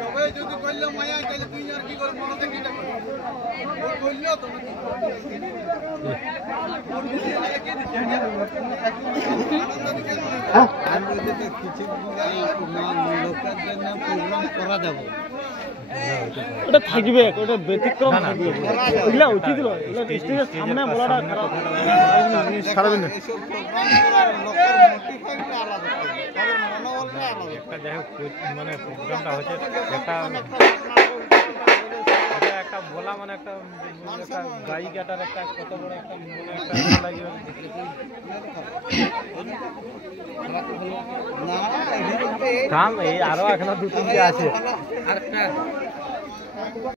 সবাই যদি করলে মায়া তাহলে তুই আর কি করে মনে দেখি করলেও তো করা যাবো ওটা থাকবে ওটা ব্যতিক্রম থাকবে এগুলা উচিত নয় স্টেজের সামনে বলাটা খারাপ খারাপ না একটা যাই হোক মানে প্রোগ্রামটা হচ্ছে একটা বলা মানে একটা গায়িকাটার একটা কত বড় একটা মানে একটা থাম এই আরো এখনো দু তিনটে আছে আরেকটা